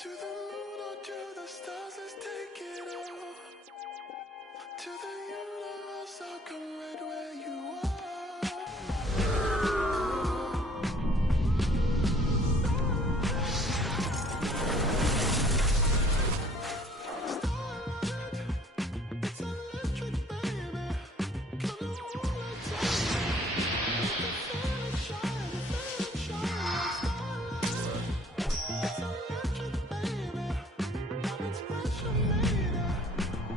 To the moon or to the stars, let's take it all. To the universe, I'll come right where you are. It's electric, baby. Come on, let's the feeling shine, the feeling shine like starlight. It's electric, baby. I'm expression later.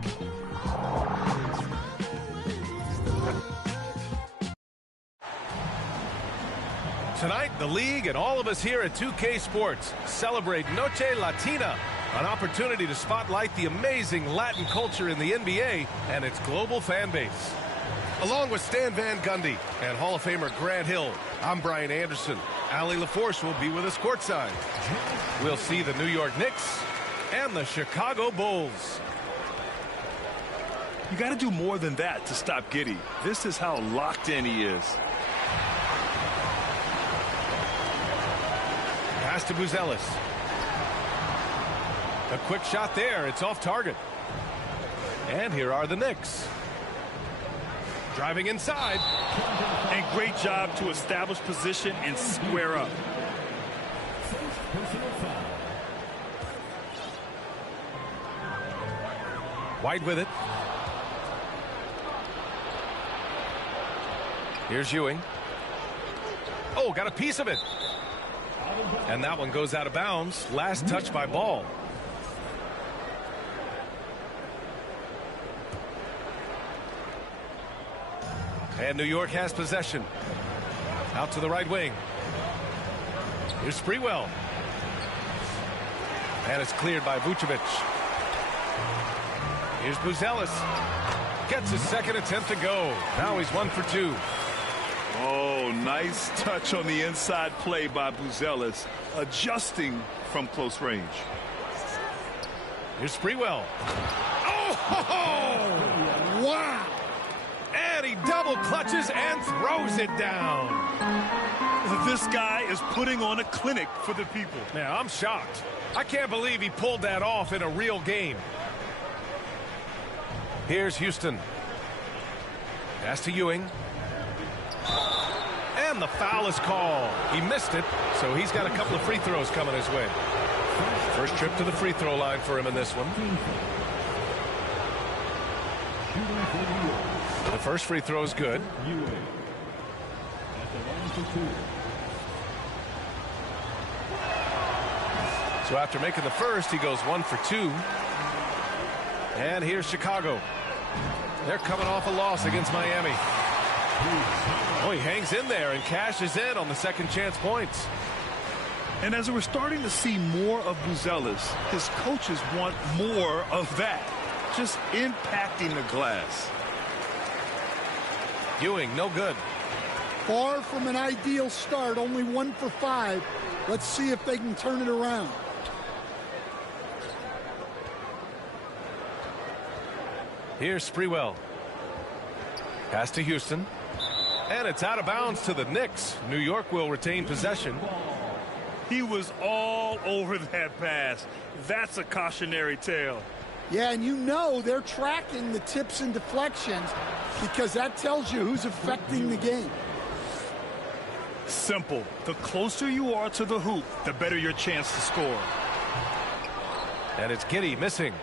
Can you ride the waves of starlight? Tonight, the league and all of us here at 2K Sports celebrate Noche Latina, an opportunity to spotlight the amazing Latin culture in the NBA and its global fan base. Along with Stan Van Gundy and Hall of Famer Grant Hill, I'm Brian Anderson. Allie LaForce will be with us courtside. We'll see the New York Knicks and the Chicago Bulls. You got to do more than that to stop Giddey. This is how locked in he is. Pass to Buzelis. A quick shot there. It's off target. And here are the Knicks. Driving inside. And great job to establish position and square up. White with it. Here's Ewing. Oh, got a piece of it. And that one goes out of bounds. Last touch by Ball. And New York has possession. Out to the right wing. Here's Sprewell. And it's cleared by Vucevic. Here's Buzelis. Gets his second attempt to go. Now he's 1 for 2. Oh, nice touch on the inside play by Buzelis, adjusting from close range. Here's Sprewell. Oh! Wow! And he double clutches and throws it down. This guy is putting on a clinic for the people. Yeah, I'm shocked. I can't believe he pulled that off in a real game. Here's Houston. Pass to Ewing. And the foul is called. He missed it, so he's got a couple of free throws coming his way. First trip to the free throw line for him in this one. The first free throw is good. So after making the first, he goes 1 for 2. And here's Chicago. They're coming off a loss against Miami. Oh, he hangs in there and cashes in on the second chance points. And as we're starting to see more of Buzelis, his coaches want more of that. Just impacting the glass. Ewing, no good. Far from an ideal start, only 1 for 5. Let's see if they can turn it around. Here's Sprewell. Pass to Houston. And it's out of bounds to the Knicks. New York will retain possession. He was all over that pass. That's a cautionary tale. Yeah, and you know they're tracking the tips and deflections because that tells you who's affecting the game. Simple. The closer you are to the hoop, the better your chance to score. And it's Giddey missing.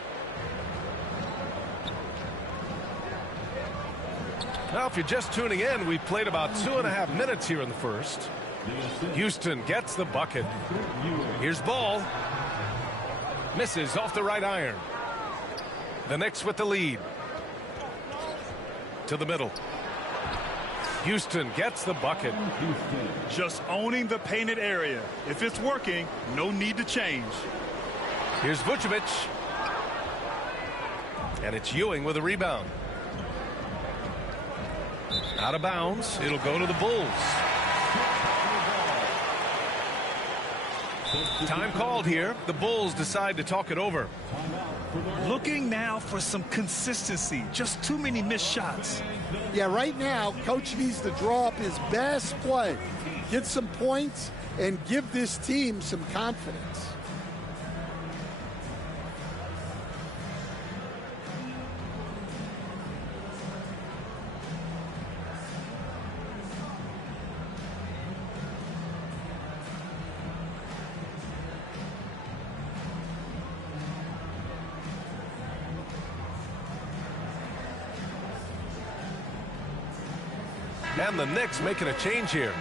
Now, if you're just tuning in, we've played about 2.5 minutes here in the first. Houston gets the bucket. Here's Ball. Misses off the right iron. The Knicks with the lead. To the middle. Houston gets the bucket. Just owning the painted area. If it's working, no need to change. Here's Vucevic. And it's Ewing with a rebound. Out of bounds. It'll go to the Bulls. Time called here. The Bulls decide to talk it over. Looking now for some consistency. Just too many missed shots. Yeah, right now, Coach needs to draw up his best play, get some points, and give this team some confidence. And the Knicks making a change here.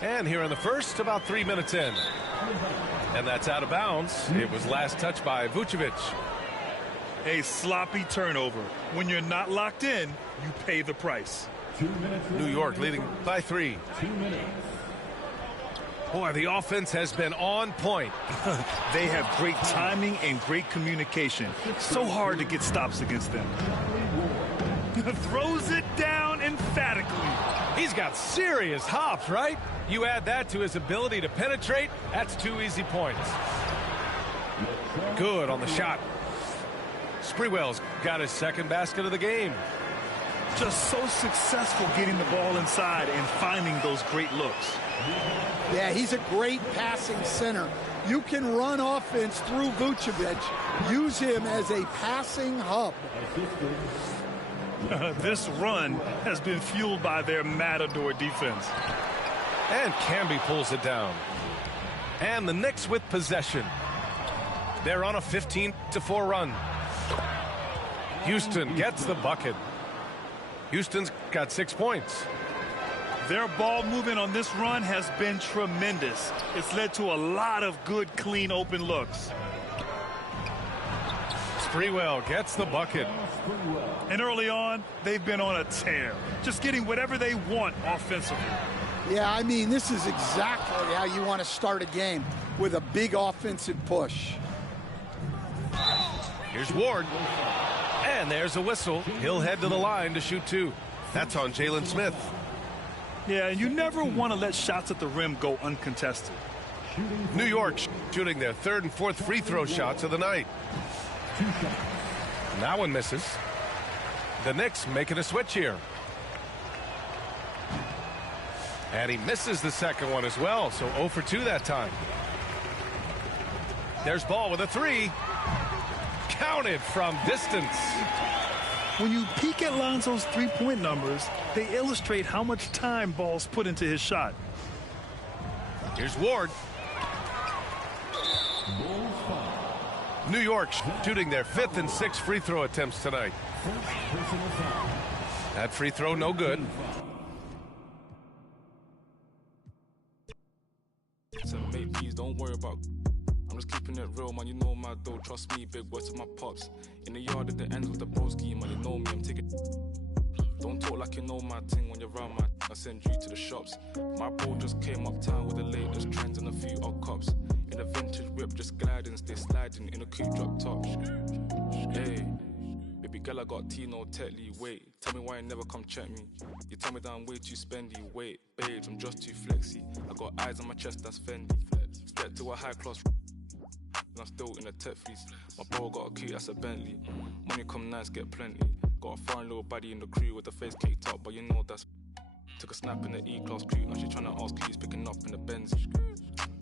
And here in the first, about 3 minutes in. And that's out of bounds. It was last touched by Vucevic. A sloppy turnover. When you're not locked in, you pay the price. New York leading by 3. Boy, the offense has been on point. They have great timing and great communication. So hard to get stops against them. Throws it down emphatically. He's got serious hops, right? You add that to his ability to penetrate, that's 2 easy points. Good on the shot. Sprewell's got his second basket of the game. Just so successful getting the ball inside and finding those great looks. Yeah, he's a great passing center. You can run offense through Vucevic. Use him as a passing hub. This run has been fueled by their matador defense. And Camby pulls it down. And the Knicks with possession. They're on a 15-4 run. Houston gets the bucket. Houston's got 6 points. Their ball movement on this run has been tremendous. It's led to a lot of good, clean, open looks. Sprewell gets the bucket. And early on, they've been on a tear, just getting whatever they want offensively. Yeah, I mean, this is exactly how you want to start a game, with a big offensive push. Here's Ward. And there's a whistle. He'll head to the line to shoot 2. That's on Jalen Smith. Yeah, and you never want to let shots at the rim go uncontested. New York shooting their 3rd and 4th free throw shots of the night. That one misses. The Knicks making a switch here. And he misses the second one as well, so 0 for 2 that time. There's Ball with a 3. Counted from distance. When you peek at Lonzo's three-point numbers, they illustrate how much time Ball's put into his shot. Here's Ward. New York shooting their 5th and 6th free throw attempts tonight. That free throw no good. So mate, please don't worry about. I'm just keeping it real, man. You know my dough. Trust me, big words to my pops. In the yard at the end with the bro scheme, man. You know me, I'm taking. Don't talk like you know my thing when you're around my. I send you to the shops. My bro just came uptown with the latest trends and a few odd cops. In a vintage whip, just gliding, stay sliding in a coupe drop top. Hey, baby girl, I got Tino Tetley. Wait, tell me why you never come check me. You tell me that I'm way too spendy. Wait, babes, I'm just too flexy. I got eyes on my chest, that's Fendi. Get to a high class. I'm still in a tech fleece. My bro got a coupe, that's a Bentley. Money come nice, get plenty. Got a foreign little baddie in the crew with the face caked up, but you know that's. Took a snap in the E-class coupe, now she tryna ask who's picking up in the Benz.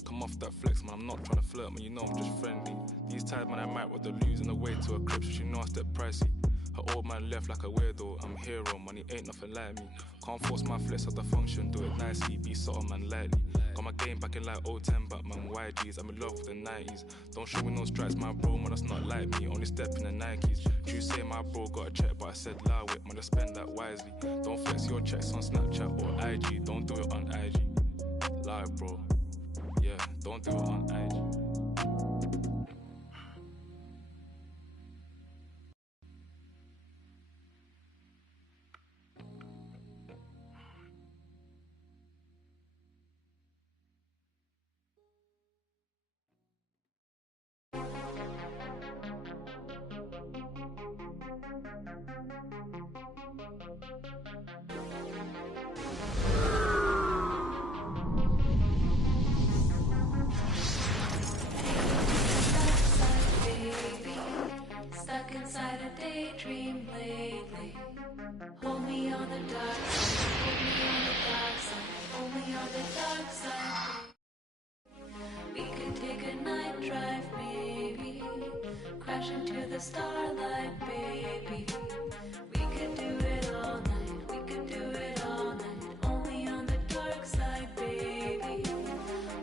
Come off that flex, man, I'm not tryna flirt, man, you know I'm just friendly. These times, man, I might want to lose on the way to a crib, so she know I step pricey. Her old man left like a weirdo, I'm a hero, money ain't nothing like me. Can't force my flex at the function, do it nicely, be subtle, man, lightly. Got my game back in like 010, but man, YGs, I'm in love with the 90s. Don't show me no stripes, my bro, man, that's not like me, only step in the Nikes. True say my bro got a check, but I said allow it, man, just spend that wisely. Don't flex your checks on Snapchat or IG, don't do it on IG. Lie, bro, yeah, don't do it on IG. Stuck inside a daydream lately. Hold me on the dark side, hold me on the dark side, hold me on the dark side. We could take a night drive, maybe. Crash into the starlight, baby. We could do it all night, we could do it all night. Only on the dark side, baby.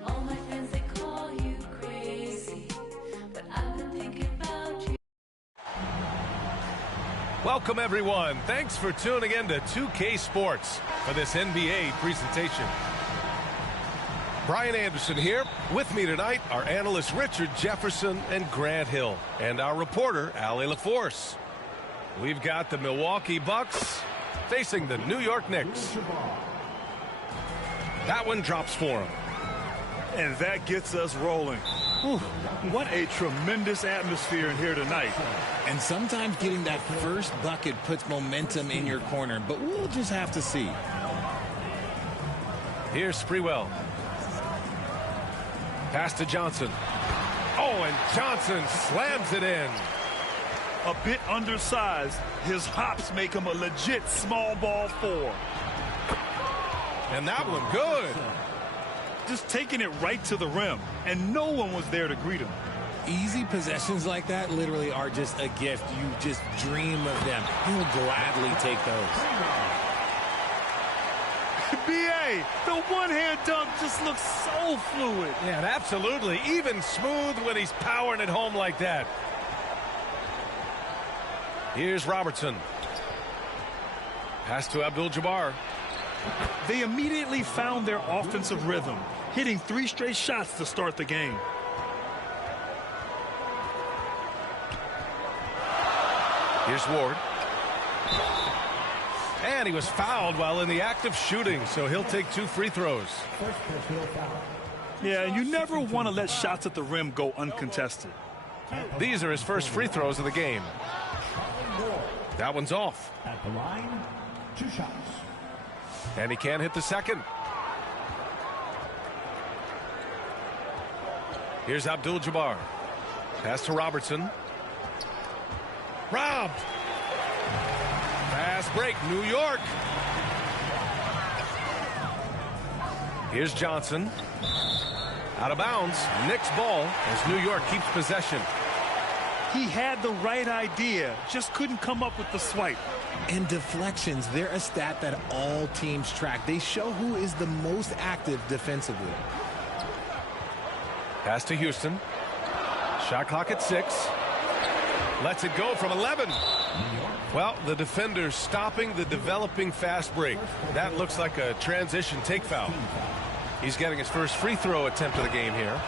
All my friends, they call you crazy, but I've been thinking about you. Welcome, everyone. Thanks for tuning in to 2K Sports for this NBA presentation. Brian Anderson here. With me tonight are analysts Richard Jefferson and Grant Hill, and our reporter, Allie LaForce. We've got the Milwaukee Bucks facing the New York Knicks. That one drops for them. And that gets us rolling. Whew, what a tremendous atmosphere in here tonight. And sometimes getting that first bucket puts momentum in your corner, but we'll just have to see. Here's Sprewell. Pass to Johnson. Oh, and Johnson slams it in. A bit undersized. His hops make him a legit small ball four. And that one good. Just taking it right to the rim, and no one was there to greet him. Easy possessions like that literally are just a gift. You just dream of them. He'll gladly take those. B.A., the one-hand dunk just looks so fluid. Yeah, and absolutely. Even smooth when he's powering it home like that. Here's Robertson. Pass to Abdul-Jabbar. They immediately found their offensive rhythm, hitting 3 straight shots to start the game. Here's Ward. And he was fouled while in the act of shooting, so he'll take 2 free throws. Yeah, and you never want to let shots at the rim go uncontested. These are his first free throws of the game. That one's off. At the line, 2 shots. And he can't hit the second. Here's Abdul-Jabbar. Pass to Robertson. Robbed. Fast break, New York. Here's Johnson. Out of bounds. Knicks ball as New York keeps possession. He had the right idea, just couldn't come up with the swipe. And deflections, they're a stat that all teams track. They show who is the most active defensively. Pass to Houston. Shot clock at 6. Lets it go from 11. Well, the defender stopping the developing fast break. That looks like a transition take foul. He's getting his first free throw attempt of the game here.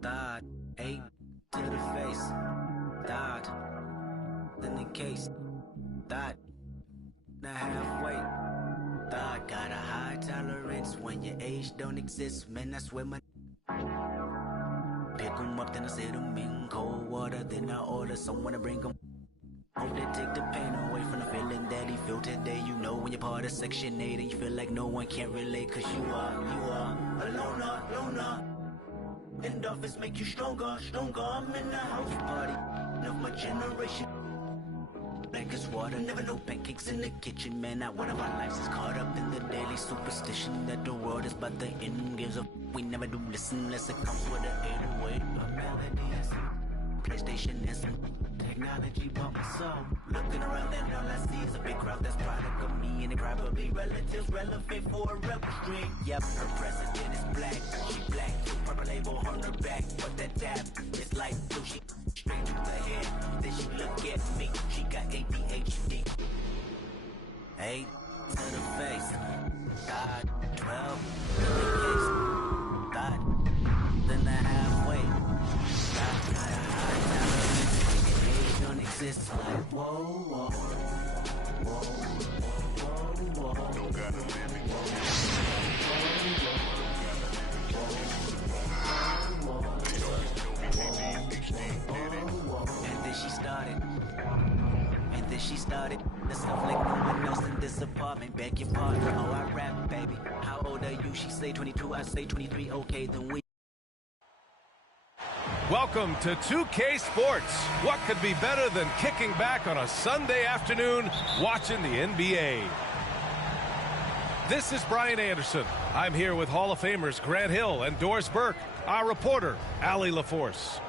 Dot 8 to the face. Dot. Then the case. Dot. Now halfway. Dot got a high tolerance when your age don't exist. Man, I swear my. Pick 'em up, then I set 'em in cold water. Then I order someone to bring 'em. Hope they take the pain away from the feeling that he felt today. You know when you're part of Section 8 and you feel like no one can relate. Cause you are a loner. Endorphins make you stronger. I'm in the house party of my generation. Black as water, never no pancakes in the kitchen. Man, not one of our lives is caught up in the daily superstition that the world is but the end gives up. We never do listen unless it comes with an 808. A melody and some PlayStation and some technology bump. So looking around and all I see is a big crowd that's product of me and it probably relatives relevant for a rebel stream. Yep, her president is black, she black, purple label on her back, but that dab is like blue. She straight to the head, then she look at me, she got ADHD. 8 to the face, God, 12 to the case, God, then the halfway, God, got a high tolerance, age don't exist, like whoa. Don't got no mammy. she started. The stuff like no one else in this apartment. Beg your pardon. Oh, I rap, baby. How old are you? She say 22, I say 23. Okay, then we. Welcome to 2K Sports. What could be better than kicking back on a Sunday afternoon watching the NBA? This is Brian Anderson. I'm here with Hall of Famers Grant Hill and Doris Burke, our reporter, Allie LaForce.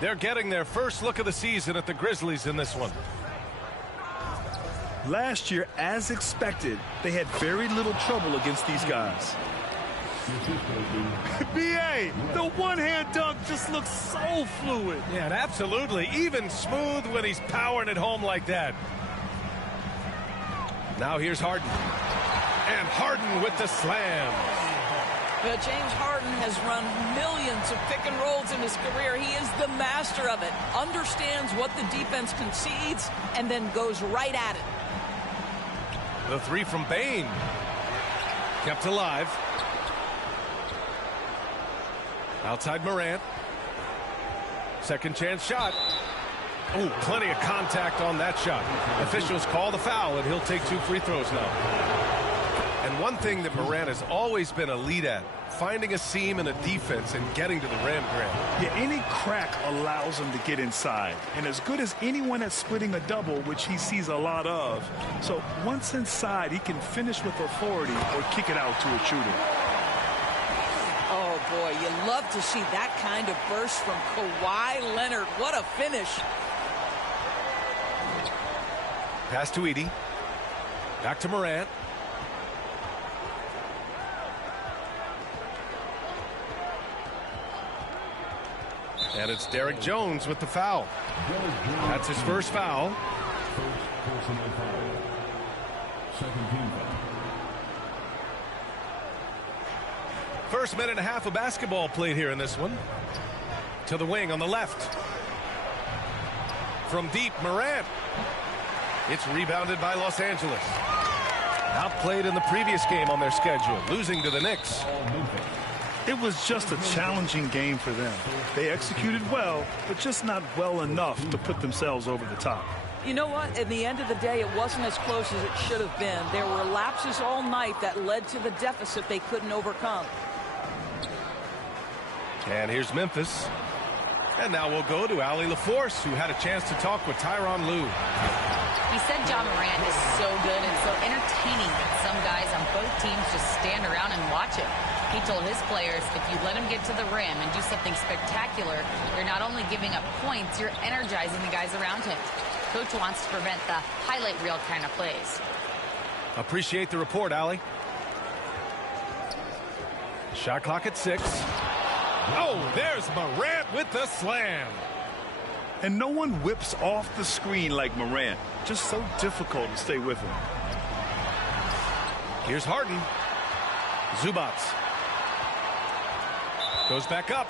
They're getting their first look of the season at the Grizzlies in this one. Last year, as expected, they had very little trouble against these guys. B.A., the one-hand dunk just looks so fluid. Yeah, and absolutely. Even smooth when he's powering it home like that. Now here's Harden. And Harden with the slam. But James Harden has run millions of pick and rolls in his career. He is the master of it. Understands what the defense concedes and then goes right at it. The three from Bain. Kept alive. Outside Morant. Second chance shot. Oh, plenty of contact on that shot. Officials call the foul, and he'll take 2 free throws now. And one thing that Morant has always been elite at, finding a seam in a defense and getting to the rim, Grant. Yeah, any crack allows him to get inside. And as good as anyone at splitting a double, which he sees a lot of. So once inside, he can finish with authority or kick it out to a shooter. Oh, boy, you love to see that kind of burst from Kawhi Leonard. What a finish. Pass to Edey. Back to Morant. And it's Derek Jones with the foul. That's his first foul. First minute and a half of basketball played here in this one. To the wing on the left. From deep, Morant. It's rebounded by Los Angeles. Outplayed in the previous game on their schedule, losing to the Knicks. It was just a challenging game for them. They executed well, but just not well enough to put themselves over the top. You know what? At the end of the day, it wasn't as close as it should have been. There were lapses all night that led to the deficit they couldn't overcome. And here's Memphis. And now we'll go to Allie LaForce, who had a chance to talk with Tyronn Lue. He said Ja Morant is so good and so entertaining that some guys on both teams just stand around and watch him. He told his players, if you let him get to the rim and do something spectacular, you're not only giving up points, you're energizing the guys around him. Coach wants to prevent the highlight reel kind of plays. Appreciate the report, Allie. Shot clock at 6. Oh, there's Morant with the slam. And no one whips off the screen like Morant. Just so difficult to stay with him. Here's Harden. Zubac. Goes back up.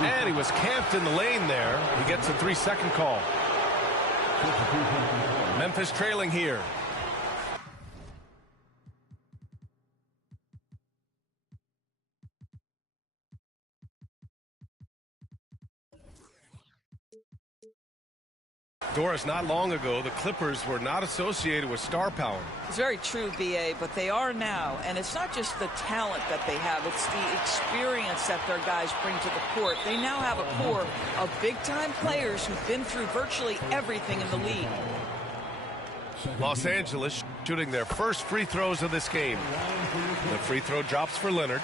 And he was camped in the lane there. He gets a 3-second call. Memphis trailing here. Doris, not long ago, the Clippers were not associated with star power. It's very true, B.A., but they are now. And it's not just the talent that they have. It's the experience that their guys bring to the court. They now have a core of big-time players who've been through virtually everything in the league. Los Angeles shooting their first free throws of this game. The free throw drops for Leonard.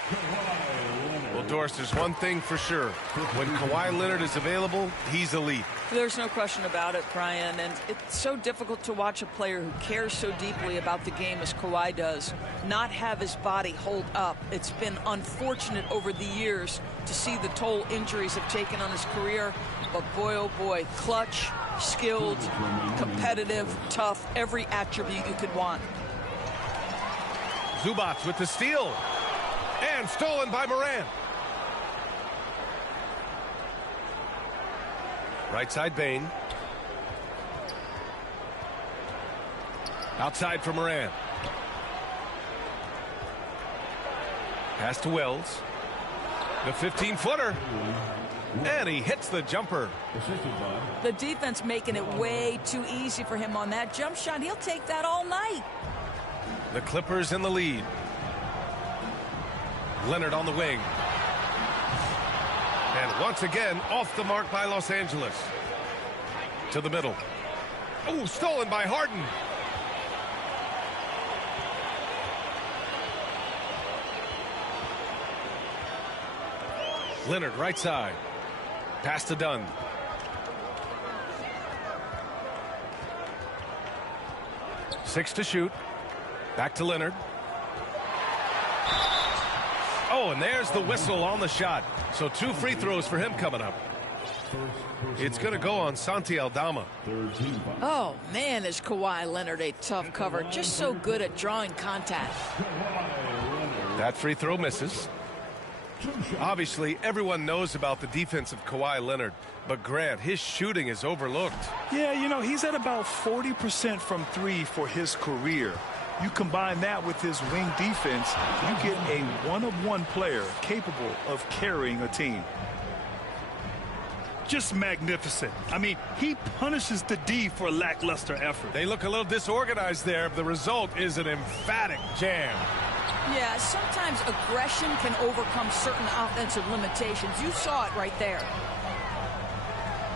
Well, Doris, there's one thing for sure. When Kawhi Leonard is available, he's elite. There's no question about it, Brian. And it's so difficult to watch a player who cares so deeply about the game as Kawhi does not have his body hold up. It's been unfortunate over the years to see the toll injuries have taken on his career. But boy, oh boy, clutch, skilled, competitive, tough, every attribute you could want. Zubac with the steal. And stolen by Morant. Right side, Bain. Outside for Morant. Pass to Wells. The 15-footer. And he hits the jumper. The defense making it way too easy for him on that jump shot. He'll take that all night. The Clippers in the lead. Leonard on the wing. And once again, off the mark by Los Angeles. To the middle. Oh, stolen by Harden. Leonard right side. Pass to Dunn. Six to shoot. Back to Leonard. Oh, and there's the whistle on the shot. So 2 free throws for him coming up. It's going to go on Santi Aldama. Oh, man, is Kawhi Leonard a tough cover. Just so good at drawing contact. That free throw misses. Obviously, everyone knows about the defense of Kawhi Leonard, but Grant, his shooting is overlooked. Yeah, you know, he's at about 40% from three for his career. You combine that with his wing defense, you get a one-of-one player capable of carrying a team. Just magnificent. I mean, he punishes the D for lackluster effort. They look a little disorganized there. The result is an emphatic jam. Yeah, sometimes aggression can overcome certain offensive limitations. You saw it right there.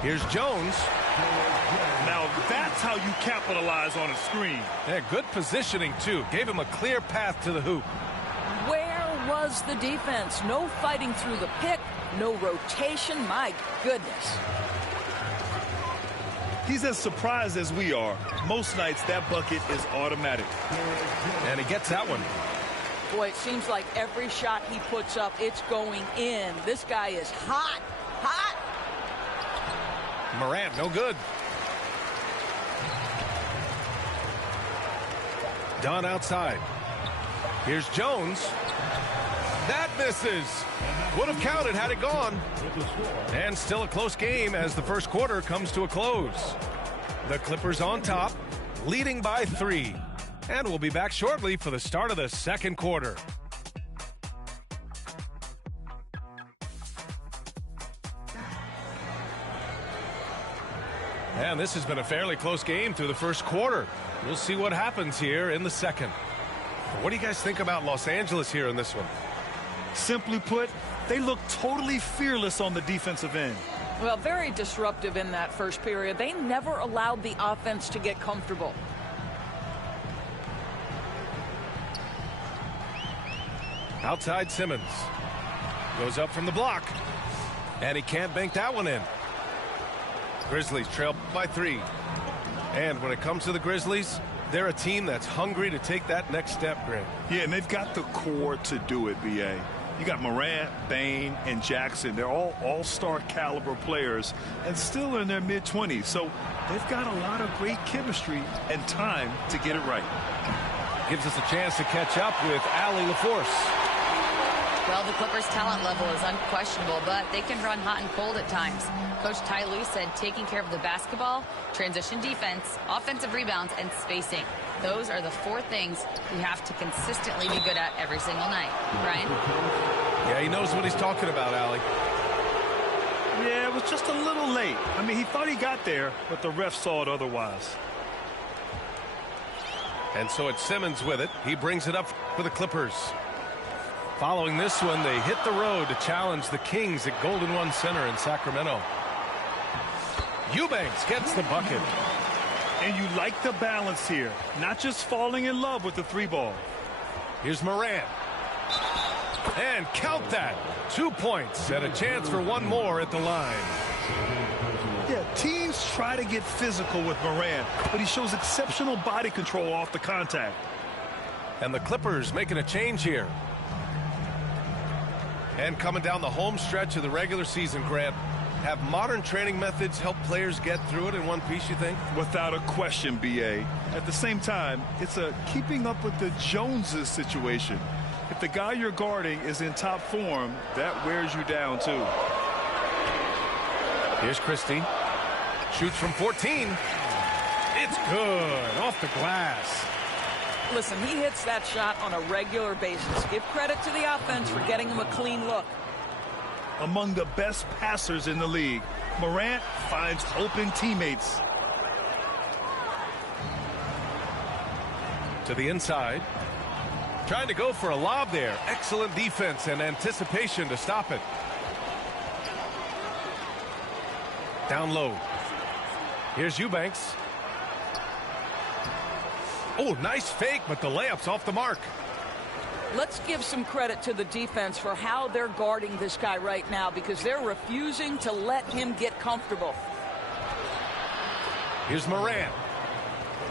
Here's Jones. Now that's how you capitalize on a screen. Yeah, good positioning, too. Gave him a clear path to the hoop. Where was the defense? No fighting through the pick, no rotation. My goodness. He's as surprised as we are. Most nights that bucket is automatic. And he gets that one. Boy, it seems like every shot he puts up, it's going in. This guy is hot, hot. Morant, no good. Dunn outside. Here's Jones. That misses. Would have counted had it gone. And still a close game as the first quarter comes to a close. The Clippers on top, leading by 3. And we'll be back shortly for the start of the second quarter. And this has been a fairly close game through the first quarter. We'll see what happens here in the second. What do you guys think about Los Angeles here in this one? Simply put, they look totally fearless on the defensive end. Well, very disruptive in that first period. They never allowed the offense to get comfortable. Outside Simmons. Goes up from the block. And he can't bank that one in. Grizzlies trail by 3. And when it comes to the Grizzlies, they're a team that's hungry to take that next step, Grant. Yeah, and they've got the core to do it, B.A. You got Morant, Bane, and Jackson. They're all all-star caliber players and still in their mid-20s. So they've got a lot of great chemistry and time to get it right. Gives us a chance to catch up with Allie LaForce. Well, the Clippers' talent level is unquestionable, but they can run hot and cold at times. Coach Ty Lue said taking care of the basketball, transition defense, offensive rebounds, and spacing. Those are the 4 things we have to consistently be good at every single night. Brian? Yeah, he knows what he's talking about, Allie. Yeah, it was just a little late. I mean, he thought he got there, but the ref saw it otherwise. And so it's Simmons with it. He brings it up for the Clippers. Following this one, they hit the road to challenge the Kings at Golden One Center in Sacramento. Eubanks gets the bucket. And you like the balance here, not just falling in love with the 3-ball. Here's Morant. And count that. 2 points and a chance for one more at the line. Yeah, teams try to get physical with Morant, but he shows exceptional body control off the contact. And the Clippers making a change here. And coming down the home stretch of the regular season, Grant, have modern training methods helped players get through it in one piece, you think? Without a question, B.A. At the same time, it's a keeping up with the Joneses situation. If the guy you're guarding is in top form, that wears you down, too. Here's Christie. Shoots from 14. It's good. Off the glass. Listen, he hits that shot on a regular basis. Give credit to the offense for getting him a clean look. among the best passers in the league. Morant finds open teammates. To the inside. Trying to go for a lob there. Excellent defense and anticipation to stop it. Down low. Here's Eubanks. Oh, nice fake, but the layup's off the mark. Let's give some credit to the defense for how they're guarding this guy right now, because they're refusing to let him get comfortable. Here's Morant.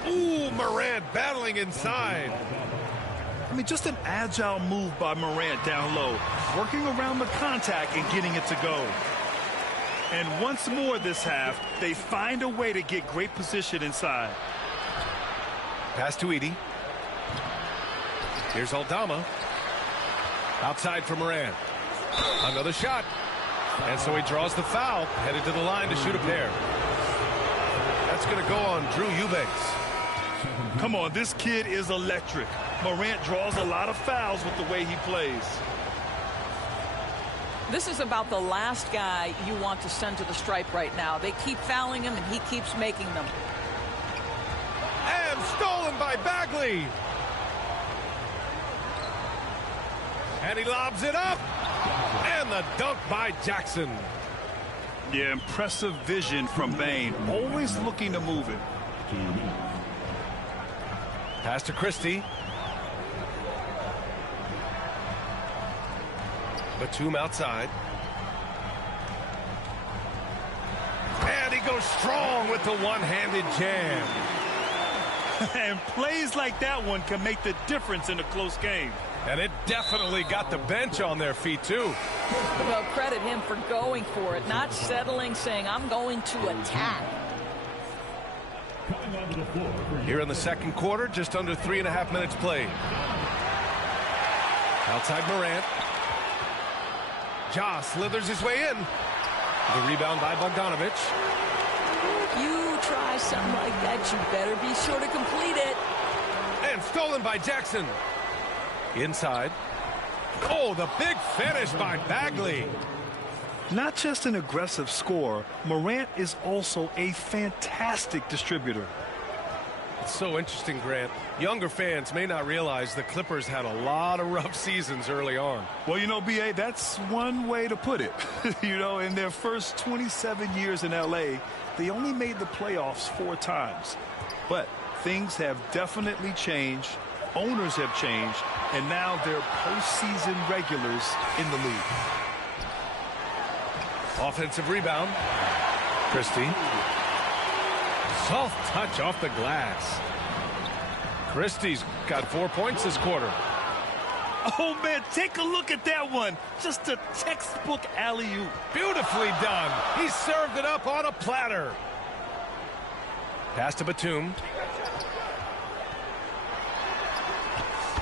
Ooh, Morant battling inside. I mean, just an agile move by Morant down low, working around the contact and getting it to go. And once more this half, they find a way to get great position inside. Pass to Edey. Here's Aldama. Outside for Morant. Another shot. And so he draws the foul, headed to the line to shoot a pair. That's going to go on Drew Eubanks. Come on, this kid is electric. Morant draws a lot of fouls with the way he plays. This is about the last guy you want to send to the stripe right now. They keep fouling him, and he keeps making them. And stolen by Bagley. And he lobs it up. And the dunk by Jackson. Yeah, impressive vision from Bane. Always looking to move it. Pass to Christie. Batum outside. And he goes strong with the one-handed jam. And plays like that one can make the difference in a close game. And it definitely got the bench on their feet, too. Well, credit him for going for it, not settling, saying, I'm going to attack. Here in the second quarter, just under 3.5 minutes played. Outside Morant. Ja slithers his way in. The rebound by Bogdanovic. If you try something like that, you better be sure to complete it. And stolen by Jackson. Inside. Oh, the big finish by Bagley. Not just an aggressive scorer, Morant is also a fantastic distributor. It's so interesting, Grant. Younger fans may not realize the Clippers had a lot of rough seasons early on. Well, you know, B.A., that's one way to put it. You know, in their first 27 years in L.A., they only made the playoffs 4 times. But things have definitely changed. Owners have changed. And now they're postseason regulars in the league. Offensive rebound. Christie. Soft touch off the glass. Christie's got 4 points this quarter. Oh, man, take a look at that one. Just a textbook alley-oop. Beautifully done. He served it up on a platter. Pass to Batum.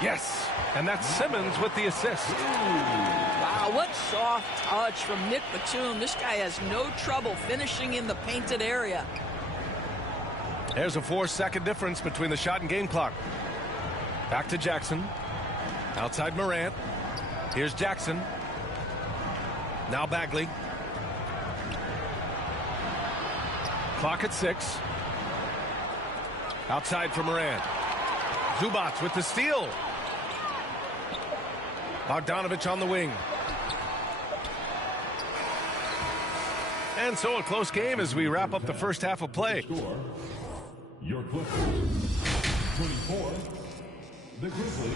Yes, and that's Simmons with the assist. Wow, what soft touch from Nick Batum. This guy has no trouble finishing in the painted area. There's a 4-second difference between the shot and game clock. Back to Jackson. Outside Morant. Here's Jackson. Now Bagley. Clock at 6. Outside for Morant. Zubac with the steal. Bogdanovic on the wing. And so a close game as we wrap up the first half of play. Your Clippers, 24. The Grizzlies,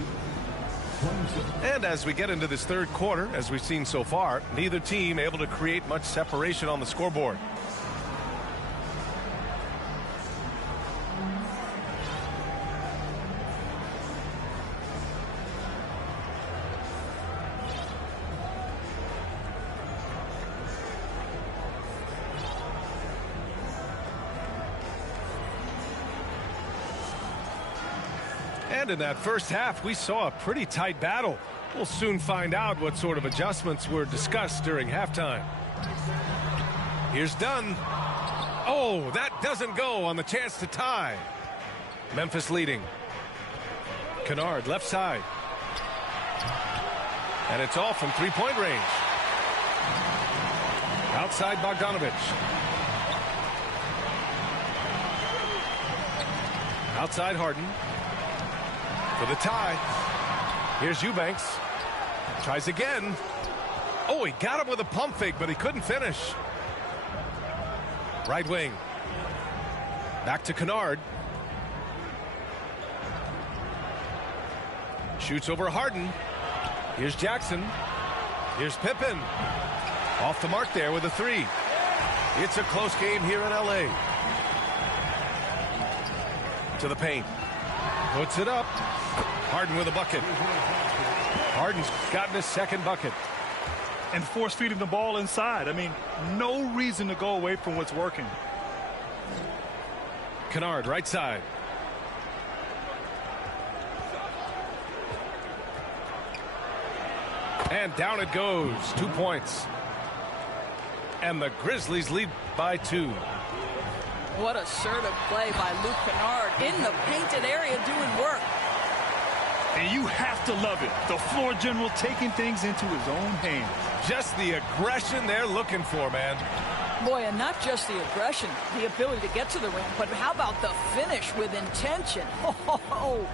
26. And as we get into this third quarter, as we've seen so far, neither team able to create much separation on the scoreboard. And in that first half, we saw a pretty tight battle. We'll soon find out what sort of adjustments were discussed during halftime. Here's Dunn. Oh, that doesn't go on the chance to tie. Memphis leading. Kennard left side. And it's all from three-point range. Outside Bogdanovich. Outside Harden. For the tie. Here's Eubanks. Tries again. Oh, he got him with a pump fake, but he couldn't finish. Right wing. Back to Kennard. Shoots over Harden. Here's Jackson. Here's Pippen. Off the mark there with a three. It's a close game here in L.A. To the paint. Puts it up. Harden with a bucket. Harden's gotten his second bucket. And force feeding the ball inside. I mean, no reason to go away from what's working. Kennard, right side. And down it goes. 2 points. And the Grizzlies lead by 2. What assertive play by Luke Kennard in the painted area doing work. And you have to love it. The floor general taking things into his own hands. Just the aggression they're looking for, man. Boy, and not just the aggression, the ability to get to the rim, but how about the finish with intention? Oh.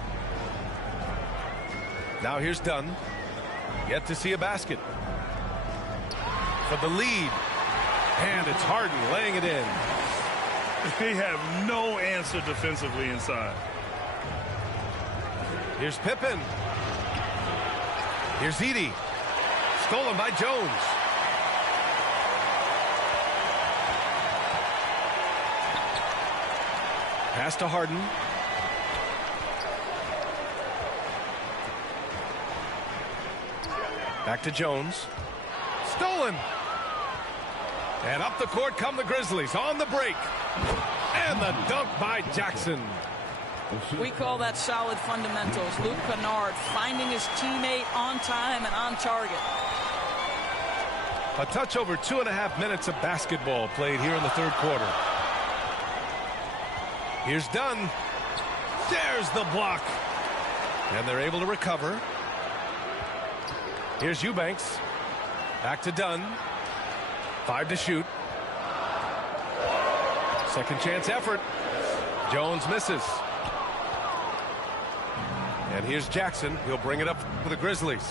Now here's Dunn. Yet to see a basket. For the lead. And it's Harden laying it in. They have no answer defensively inside. Here's Pippen. Here's Edey. Stolen by Jones. Pass to Harden. Back to Jones. Stolen. And up the court come the Grizzlies on the break. And the dunk by Jackson. We call that solid fundamentals. Luke Kennard finding his teammate on time and on target. A touch over 2.5 minutes of basketball played here in the third quarter. Here's Dunn. There's the block. And they're able to recover. Here's Eubanks. Back to Dunn. 5 to shoot. Second chance effort. Jones misses. And here's Jackson. He'll bring it up for the Grizzlies.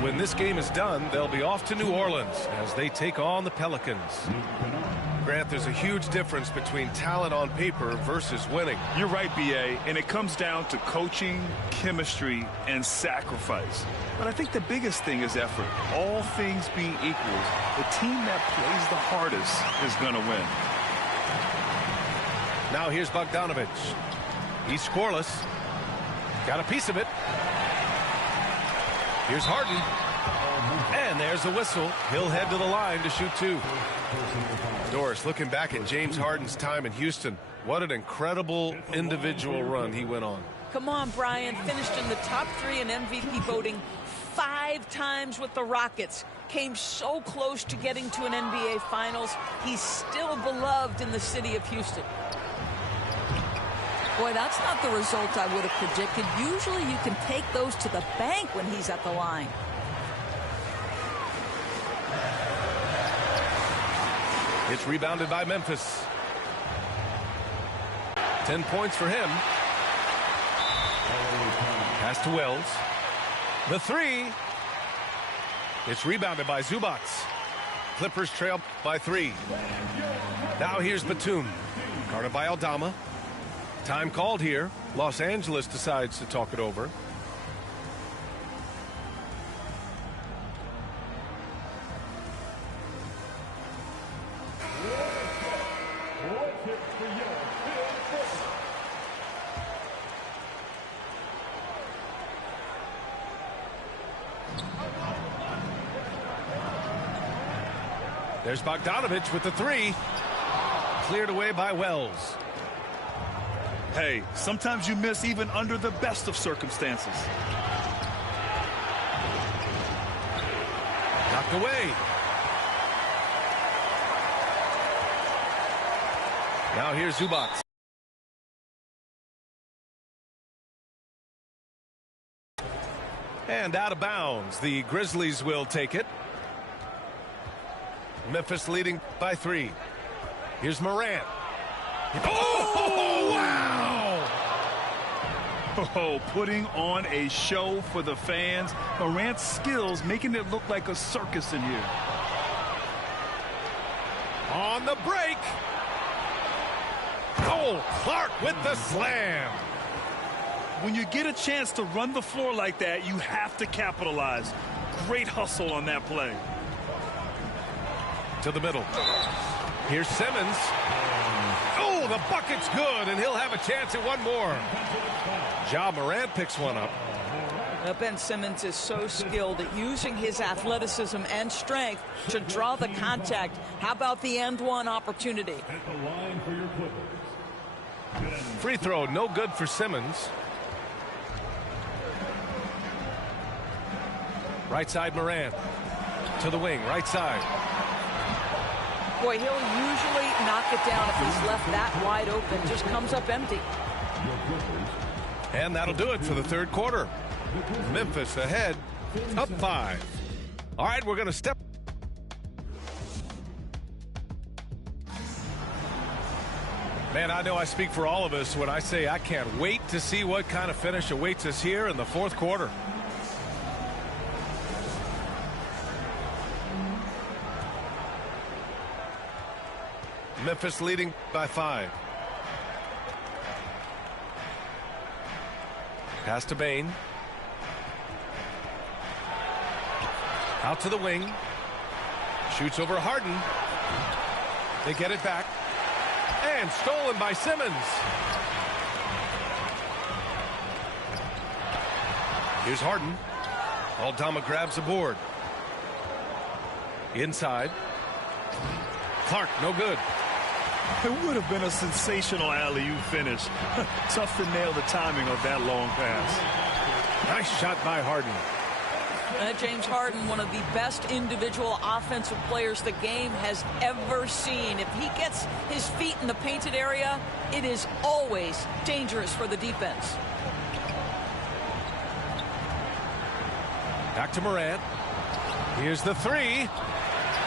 When this game is done, they'll be off to New Orleans as they take on the Pelicans. Grant, there's a huge difference between talent on paper versus winning. You're right, B.A., and it comes down to coaching, chemistry, and sacrifice. But I think the biggest thing is effort. All things being equal, the team that plays the hardest is going to win. Now here's Bogdanovich. He's scoreless. Got a piece of it. Here's Harden. And there's the whistle. He'll head to the line to shoot 2. Doris, looking back at James Harden's time in Houston, what an incredible individual run he went on. Come on, Brian. Finished in the top 3 in MVP voting 5 times with the Rockets. Came so close to getting to an NBA Finals. He's still beloved in the city of Houston. Boy, that's not the result I would have predicted. Usually you can take those to the bank when he's at the line. It's rebounded by Memphis. 10 points for him. Pass to Wells. The 3. It's rebounded by Zubac. Clippers trail by 3. Now here's Batum. Guarded by Aldama. Time called here. Los Angeles decides to talk it over. There's Bogdanovich with the 3. Cleared away by Wells. Hey, sometimes you miss even under the best of circumstances. Knocked away. Now here's Zubac. And out of bounds. The Grizzlies will take it. Memphis leading by 3. Here's Morant. Oh, wow! Oh, putting on a show for the fans. Morant's skills making it look like a circus in here. On the break. Oh, Clark with the slam. When you get a chance to run the floor like that, you have to capitalize. Great hustle on that play. To the middle. Here's Simmons. Oh, the bucket's good, and he'll have a chance at one more. Ja Morant picks one up. Ben Simmons is so skilled at using his athleticism and strength to draw the contact. How about the end one opportunity? Free throw, no good for Simmons. Right side Morant. To the wing, right side. Boy, he'll usually knock it down if he's left that wide open. Just comes up empty. And that'll do it for the third quarter. Memphis ahead, up 5. All right, we're going to step. Man, I know I speak for all of us when I say I can't wait to see what kind of finish awaits us here in the fourth quarter. Memphis leading by 5. Pass to Bane. Out to the wing. Shoots over Harden. They get it back. And stolen by Simmons. Here's Harden. Aldama grabs the board. Inside. Clark, no good. It would have been a sensational alley-oop finish. Tough to nail the timing of that long pass. Nice shot by Harden. James Harden, one of the best individual offensive players the game has ever seen. If he gets his feet in the painted area, it is always dangerous for the defense. Back to Morant. Here's the 3.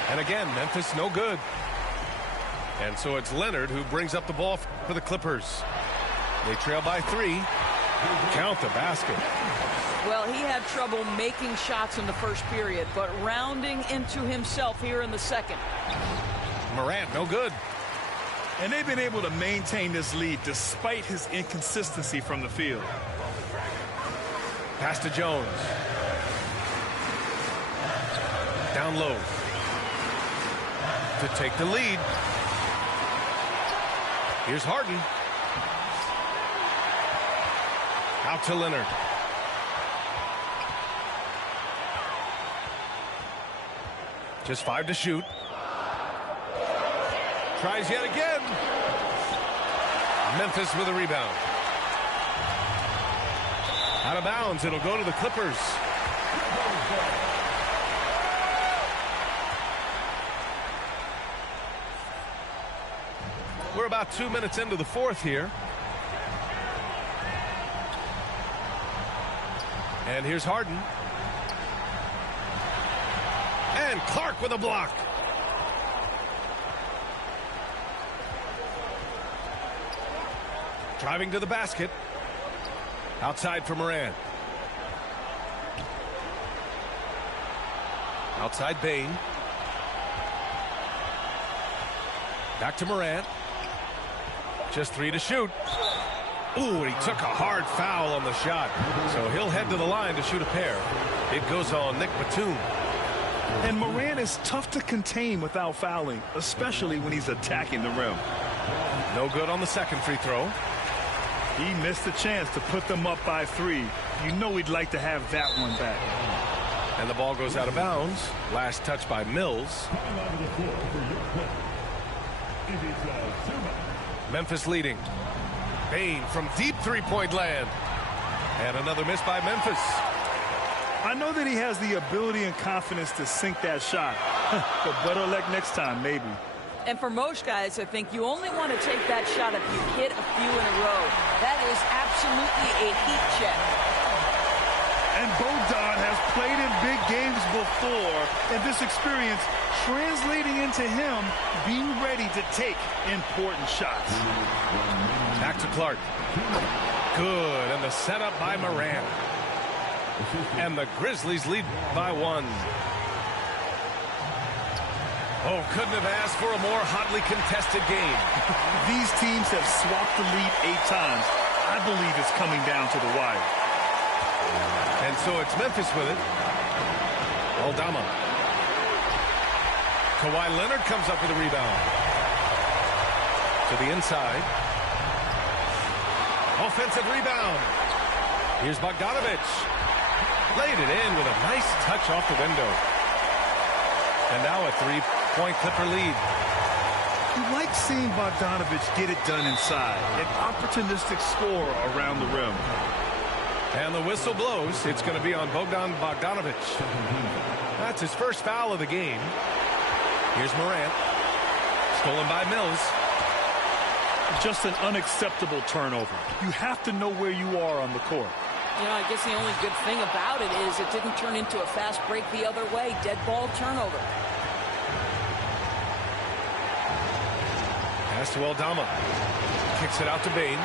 And again, Memphis no good. And so it's Leonard who brings up the ball for the Clippers. They trail by 3. Count the basket. Well, he had trouble making shots in the first period, but rounding into himself here in the second. Morant, no good. And they've been able to maintain this lead despite his inconsistency from the field. Pass to Jones. Down low. To take the lead. Here's Harden. Out to Leonard. Just 5 to shoot. Tries yet again. Memphis with a rebound. Out of bounds. It'll go to the Clippers. We're about 2 minutes into the fourth here. And here's Harden. And Clark with a block. Driving to the basket. Outside for Morant. Outside Bane. Back to Morant. Just 3 to shoot. Ooh, and he took a hard foul on the shot. So he'll head to the line to shoot a pair. It goes on Nick Batum. And Morant is tough to contain without fouling, especially when he's attacking the rim. No good on the second free throw. He missed a chance to put them up by 3. You know he'd like to have that one back. And the ball goes out of bounds. Last touch by Mills. Memphis leading. Bane from deep three-point land. And another miss by Memphis. I know that he has the ability and confidence to sink that shot. But better luck next time, maybe. And for most guys, I think you only want to take that shot if you hit a few in a row. That is absolutely a heat check. And Bogdan has played in big games before, and this experience translating into him being ready to take important shots. Back to Clark. Good, and the setup by Morant. And the Grizzlies lead by 1. Oh, couldn't have asked for a more hotly contested game. These teams have swapped the lead 8 times. I believe it's coming down to the wire. And so it's Memphis with it. Aldama. Kawhi Leonard comes up with a rebound. To the inside. Offensive rebound. Here's Bogdanovich. Laid it in with a nice touch off the window. And now a 3-point Clipper lead. You like seeing Bogdanovich get it done inside. An opportunistic scorer around the rim. And the whistle blows. It's going to be on Bogdanovich. That's his first foul of the game. Here's Morant. Stolen by Mills. Just an unacceptable turnover. You have to know where you are on the court. You know, I guess the only good thing about it is it didn't turn into a fast break the other way. Dead ball turnover. Pass to Aldama. Kicks it out to Bane.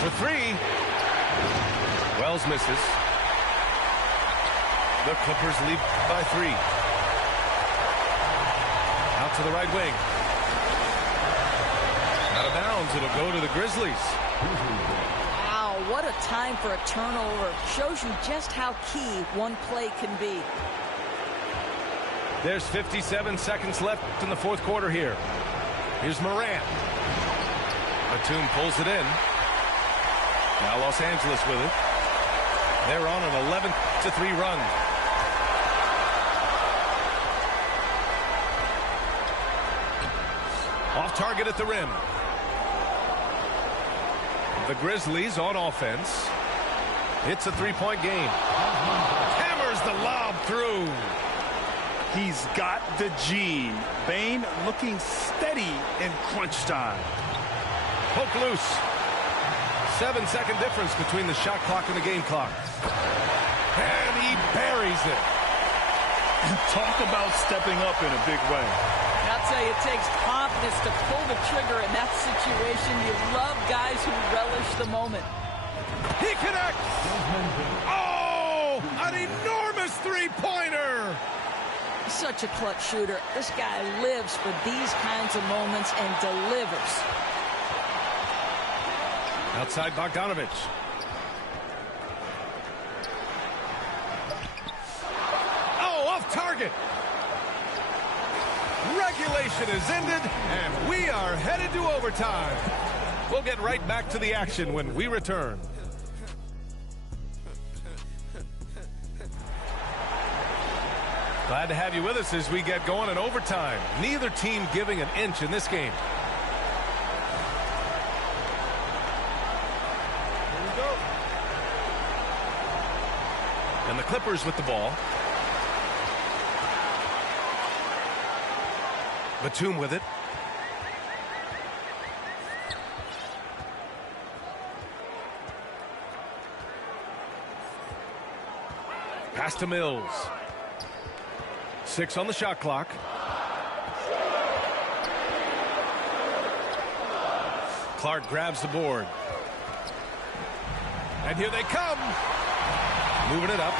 For 3. Wells misses. The Clippers lead by 3. Out to the right wing. Out of bounds. It'll go to the Grizzlies. Wow, what a time for a turnover. Shows you just how key one play can be. There's 57 seconds left in the fourth quarter here. Here's Morant. Batum pulls it in. Now Los Angeles with it. They're on an 11-3 run. Off target at the rim. The Grizzlies on offense. It's a 3-point game. Hammers the lob through. He's got the gene. Bane looking steady in crunch time. Poke loose. 7-second difference between the shot clock and the game clock. And he buries it. Talk about stepping up in a big way. I'll tell you, it takes confidence to pull the trigger in that situation. You love guys who relish the moment. He connects. Oh, an enormous three-pointer. Such a clutch shooter. This guy lives for these kinds of moments and delivers. Outside Bogdanovich. Oh, off target. Regulation is ended, and we are headed to overtime. We'll get right back to the action when we return. Glad to have you with us as we get going in overtime. Neither team giving an inch in this game. Here we go. And the Clippers with the ball. Batum with it. Pass to Mills. 6 on the shot clock. Clark grabs the board. And here they come. Moving it up.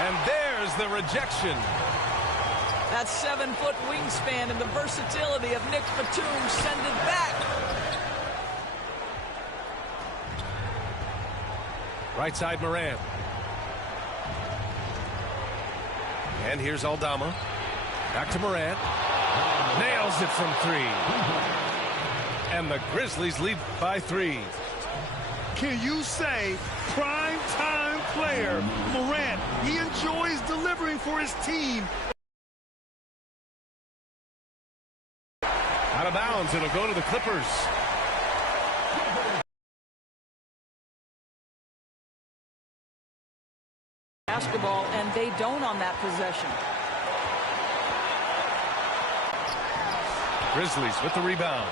And there's the rejection. That 7-foot wingspan and the versatility of Nick Batum send it back. Right side Morant. And here's Aldama. Back to Morant. Nails it from 3. And the Grizzlies lead by 3. Can you say prime time player Morant? He enjoys delivering for his team. Out of bounds. It'll go to the Clippers. Basketball, and they don't on that possession. Grizzlies with the rebound.